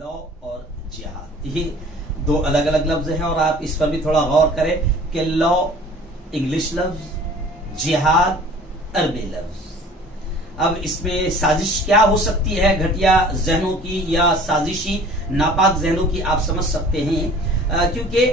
Law और जिहाद, ये दो अलग अलग लफ्ज हैं और आप इस पर भी थोड़ा गौर करें कि लॉ इंग्लिश लफ्ज, जिहाद अरबी लफ्ज। अब इसमें साजिश क्या हो सकती है घटिया जहनों की या साजिशी नापाक जहनों की, आप समझ सकते हैं, क्योंकि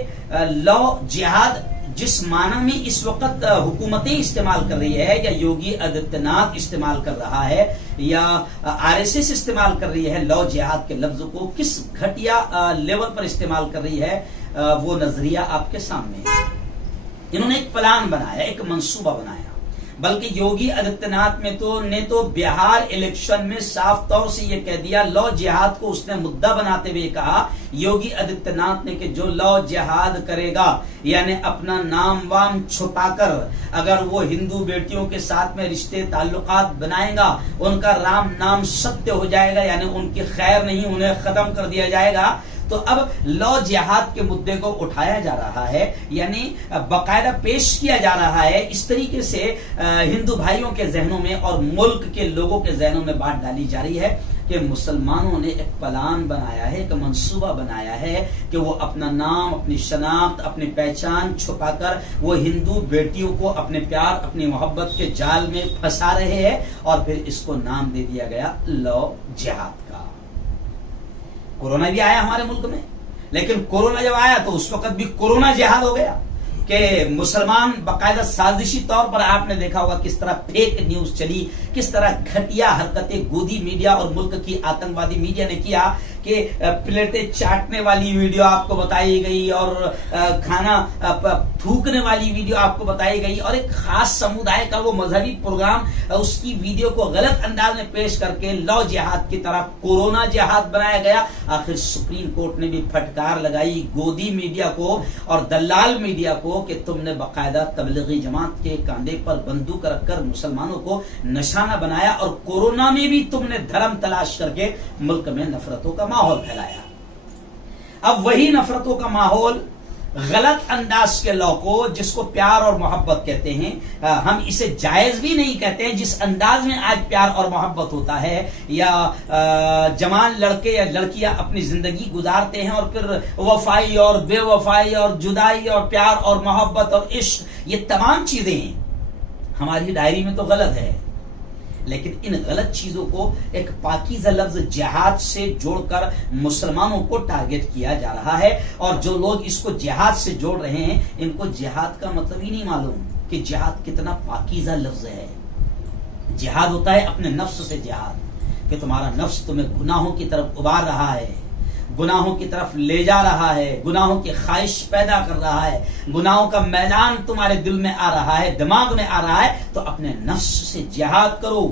लॉ जिहाद जिस माना में इस वक्त हुकूमतें इस्तेमाल कर रही है या योगी आदित्यनाथ इस्तेमाल कर रहा है या आरएसएस इस्तेमाल कर रही है, लॉ जिहाद के लफ्ज को किस घटिया लेवल पर इस्तेमाल कर रही है, वो नजरिया आपके सामने है। इन्होंने एक प्लान बनाया, एक मंसूबा बनाया, बल्कि योगी आदित्यनाथ ने तो बिहार इलेक्शन में साफ तौर से यह कह दिया, लॉ जिहाद को उसने मुद्दा बनाते हुए कहा, योगी आदित्यनाथ ने कि जो लॉ जिहाद करेगा यानी अपना नाम वाम छुपाकर अगर वो हिंदू बेटियों के साथ में रिश्ते ताल्लुकात बनाएगा, उनका राम नाम सत्य हो जाएगा, यानी उनकी खैर नहीं, उन्हें खत्म कर दिया जाएगा। तो अब लॉ जिहाद के मुद्दे को उठाया जा रहा है, यानी बाकायदा पेश किया जा रहा है, इस तरीके से हिंदू भाइयों के जहनों में और मुल्क के लोगों के जहनों में बात डाली जा रही है कि मुसलमानों ने एक प्लान बनाया है, एक मंसूबा बनाया है कि वो अपना नाम, अपनी शनाख्त, अपनी पहचान छुपाकर वो हिंदू बेटियों को अपने प्यार, अपनी मोहब्बत के जाल में फंसा रहे हैं और फिर इसको नाम दे दिया गया लॉ जिहाद का। कोरोना भी आया हमारे मुल्क में, लेकिन कोरोना जब आया तो उस वक्त भी कोरोना जिहाद हो गया कि मुसलमान बाकायदा साजिशी तौर पर, आपने देखा होगा किस तरह फेक न्यूज चली, किस तरह घटिया हरकतें गोदी मीडिया और मुल्क की आतंकवादी मीडिया ने किया कि प्लेटें चाटने वाली वीडियो आपको बताई गई और खाना थूकने वाली वीडियो आपको बताई गई और एक खास समुदाय का वो मजहबी प्रोग्राम, उसकी वीडियो को गलत अंदाज में पेश करके लॉ जिहाद की तरह कोरोना जिहाद बनाया गया। आखिर सुप्रीम कोर्ट ने भी फटकार लगाई गोदी मीडिया को और दलाल मीडिया को कि तुमने बाकायदा तबलीगी जमात के कांधे पर बंदूक रखकर मुसलमानों को निशाना बनाया और कोरोना में भी तुमने धर्म तलाश करके मुल्क में नफरतों का माहौल फैलाया। अब वही नफरतों का माहौल गलत अंदाज के लॉ को, जिसको प्यार और मोहब्बत कहते हैं, हम इसे जायज भी नहीं कहते हैं, जिस अंदाज में आज प्यार और मोहब्बत होता है या जवान लड़के या लड़कियां अपनी जिंदगी गुजारते हैं और फिर वफाई और बेवफाई और जुदाई और प्यार और मोहब्बत और इश्क, ये तमाम चीजें हमारी डायरी में तो गलत है, लेकिन इन गलत चीजों को एक पाकीज़ा लफ्ज जिहाद से जोड़कर मुसलमानों को टारगेट किया जा रहा है। और जो लोग इसको जिहाद से जोड़ रहे हैं, इनको जिहाद का मतलब ही नहीं मालूम कि जिहाद कितना पाकीज़ा लफ्ज है। जिहाद होता है अपने नफ्स से जिहाद, कि तुम्हारा नफ्स तुम्हें गुनाहों की तरफ उबार रहा है, गुनाहों की तरफ ले जा रहा है, गुनाहों की ख्वाहिश पैदा कर रहा है, गुनाहों का मैदान तुम्हारे दिल में आ रहा है, दिमाग में आ रहा है, तो अपने नफ्स से जिहाद करो,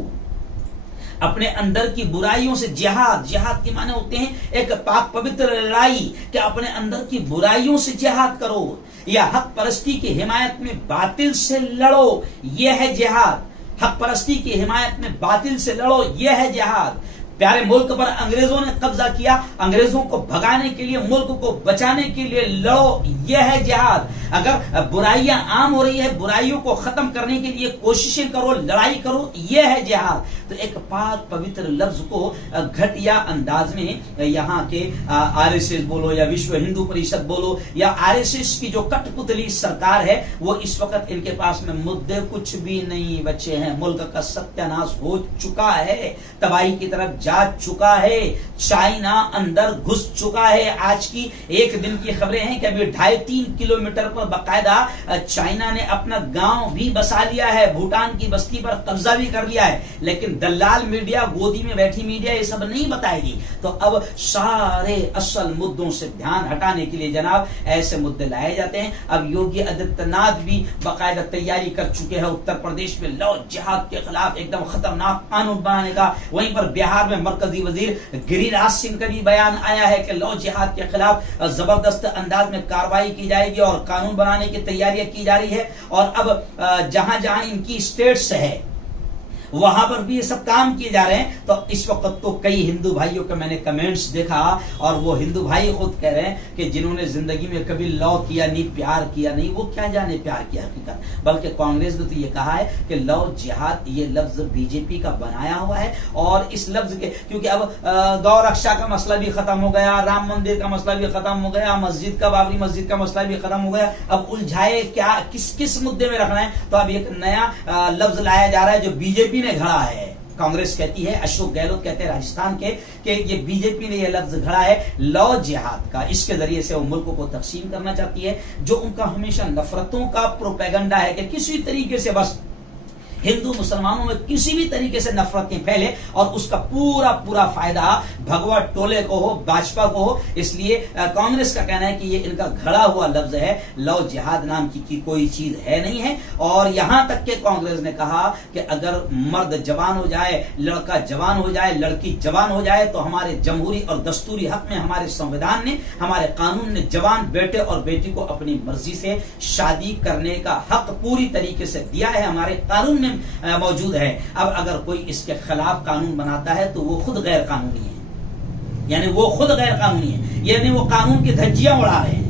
अपने अंदर की बुराइयों से जिहाद। जिहाद के माने होते हैं एक पाक पवित्र लड़ाई, कि अपने अंदर की बुराइयों से जिहाद करो या हक परस्ती की हिमायत में बातिल से लड़ो, यह है जिहाद। हक परस्ती की हिमायत में बातिल से लड़ो, यह है जिहाद। प्यारे मुल्क पर अंग्रेजों ने कब्जा किया, अंग्रेजों को भगाने के लिए, मुल्क को बचाने के लिए लड़ो, यह है जिहाद। अगर बुराइयां आम हो रही है, बुराइयों को खत्म करने के लिए कोशिशें करो, लड़ाई करो, यह है जिहाद। तो एक पाक पवित्र लफ्ज को घटिया अंदाज में यहाँ के आरएसएस बोलो या विश्व हिंदू परिषद बोलो या आरएसएस की जो कठपुतली सरकार है, वो इस वक्त इनके पास में मुद्दे कुछ भी नहीं बचे हैं। मुल्क का सत्यानाश हो चुका है, तबाही की तरफ जा चुका है, चाइना अंदर घुस चुका है। आज की एक दिन की खबरें हैं कि अभी 2.5-3 किलोमीटर पर बाकायदा चाइना ने अपना गांव भी बसा लिया है, भूटान की बस्ती पर कब्जा भी कर लिया है, लेकिन दलाल मीडिया, गोदी में बैठी मीडिया ये सब नहीं बताएगी। तो अब सारे असल मुद्दों से ध्यान हटाने के लिए जनाब ऐसे मुद्दे लाए जाते हैं। अब योगी आदित्यनाथ भी बाकायदा तैयारी कर चुके हैं उत्तर प्रदेश में लॉ जिहाद के खिलाफ एकदम खतरनाक कानून बनाने का। वहीं पर बिहार में मरकजी वजीर गिरिराज सिंह का भी बयान आया है कि लॉ जिहाद के खिलाफ जबरदस्त अंदाज में कार्रवाई की जाएगी और कानून बनाने की तैयारियां की जा रही है। और अब जहां जहां इनकी स्टेट्स है, वहां पर भी ये सब काम किए जा रहे हैं। तो इस वक्त तो कई हिंदू भाइयों के मैंने कमेंट्स देखा, और वो हिंदू भाई खुद कह रहे हैं कि जिन्होंने जिंदगी में कभी लव किया नहीं, प्यार किया नहीं, वो क्या जाने प्यार की हकीकत। बल्कि कांग्रेस ने तो ये कहा है कि लव जिहाद ये लफ्ज बीजेपी का बनाया हुआ है, और इस लफ्ज के क्योंकि अब गौ रक्षा का मसला भी खत्म हो गया, राम मंदिर का मसला भी खत्म हो गया, मस्जिद का, बाबरी मस्जिद का मसला भी खत्म हो गया, अब उलझाए क्या किस किस मुद्दे में रखना है। तो अब एक नया लफ्ज लाया जा रहा है जो बीजेपी ने घड़ा है। कांग्रेस कहती है, अशोक गहलोत कहते हैं राजस्थान के, कि ये बीजेपी ने ये लफ्ज घड़ा है लव जिहाद का। इसके जरिए से वो मुल्क को तकसीम करना चाहती है, जो उनका हमेशा नफरतों का प्रोपेगेंडा है कि किसी तरीके से बस हिंदू मुसलमानों में किसी भी तरीके से नफरतें फैले, और उसका पूरा पूरा फायदा भगवा टोले को हो, भाजपा को हो। इसलिए कांग्रेस का कहना है कि ये इनका घड़ा हुआ लफ्ज है, लव जिहाद नाम की कोई चीज है नहीं है। और यहां तक के कांग्रेस ने कहा कि अगर मर्द जवान हो जाए, लड़का जवान हो जाए, लड़की जवान हो जाए, तो हमारे जमहूरी और दस्तूरी हक में हमारे संविधान ने, हमारे कानून ने जवान बेटे और बेटी को अपनी मर्जी से शादी करने का हक पूरी तरीके से दिया है, हमारे कानून में मौजूद है। अब अगर कोई इसके खिलाफ कानून बनाता है तो वो खुद गैर कानूनी है, यानी वो खुद गैर कानूनी है, यानी वो कानून की धज्जियां उड़ा रहे हैं।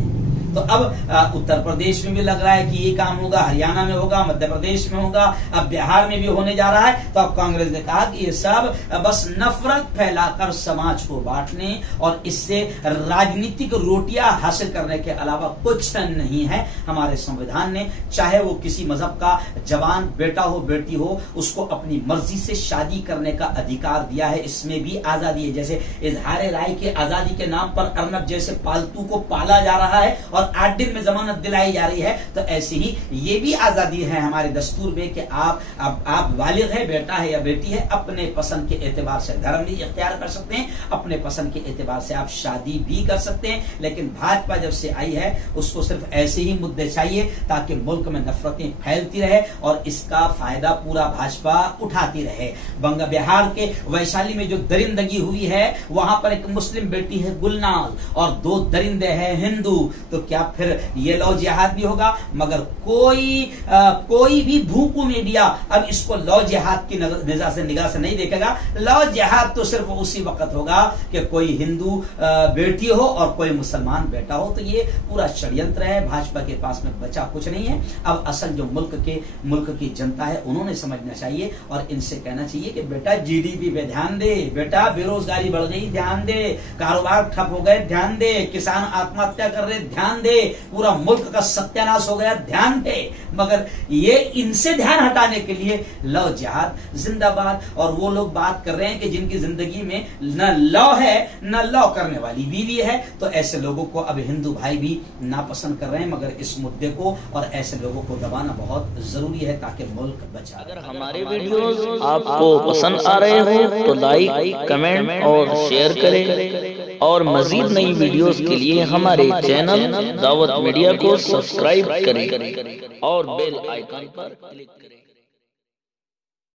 तो अब उत्तर प्रदेश में भी लग रहा है कि ये काम होगा, हरियाणा में होगा, मध्य प्रदेश में होगा, अब बिहार में भी होने जा रहा है। तो अब कांग्रेस ने कहा कि ये सब बस नफरत फैलाकर समाज को बांटने और इससे राजनीतिक रोटियां हासिल करने के अलावा कुछ नहीं है। हमारे संविधान ने चाहे वो किसी मजहब का जवान बेटा हो, बेटी हो, उसको अपनी मर्जी से शादी करने का अधिकार दिया है, इसमें भी आजादी है। जैसे इजहार राय की आजादी के नाम पर अर्नब जैसे पालतू को पाला जा रहा है और 8 दिन में जमानत दिलाई जा रही है, तो ऐसी ही ये भी आजादी है हमारे दस्तूर में कि आप बालिग है, बेटा है या बेटी है, अपने पसंद के एतबार से धर्म भी इख्तियार कर सकते हैं, अपने पसंद के एतबार से आप शादी भी कर सकते हैं। लेकिन भाजपा जब से आई है उसको सिर्फ ऐसे ही मुद्दे चाहिए ताकि मुल्क में नफरतें फैलती रहे और इसका फायदा पूरा भाजपा उठाती रहे। बिहार के वैशाली में जो दरिंदगी हुई है, वहां पर एक मुस्लिम बेटी है गुलनाज और 2 दरिंदे हैं हिंदू, तो क्या फिर ये लव जिहाद भी होगा? मगर कोई भी भूकू मीडिया अब इसको लव जिहाद की निगाह से नहीं देखेगा। लव जिहाद तो सिर्फ उसी वक्त होगा कि कोई हिंदू बेटी हो और कोई मुसलमान बेटा हो। तो ये पूरा षड्यंत्र है, भाजपा के पास में बचा कुछ नहीं है। अब असल जो मुल्क की जनता है उन्होंने समझना चाहिए और इनसे कहना चाहिए कि बेटा जीडीपी पे ध्यान दे, बेटा बेरोजगारी बढ़ गई ध्यान दे, कारोबार ठप हो गए ध्यान दे, किसान आत्महत्या कर रहे ध्यान दे, पूरा मुल्क का सत्यानाश हो गया ध्यान दे। मगर ये इनसे ध्यान हटाने के लिए लव जिहाद जिंदाबाद। और वो लोग बात कर रहे हैं कि जिनकी जिंदगी में न लव है न लव करने वाली बीवी है, तो ऐसे लोगों को अब हिंदू भाई भी नापसंद कर रहे हैं। मगर इस मुद्दे को और ऐसे लोगों को दबाना बहुत जरूरी है ताकि मुल्क बचा। अगर हमारे वीडियोस आपको पसंद आ रहे हो तो लाइक, कमेंट और शेयर करें, और मजीद नई वीडियोस के लिए हमारे चैनल दावत मीडिया को सब्सक्राइब करें और बेल आइकन पर क्लिक करें।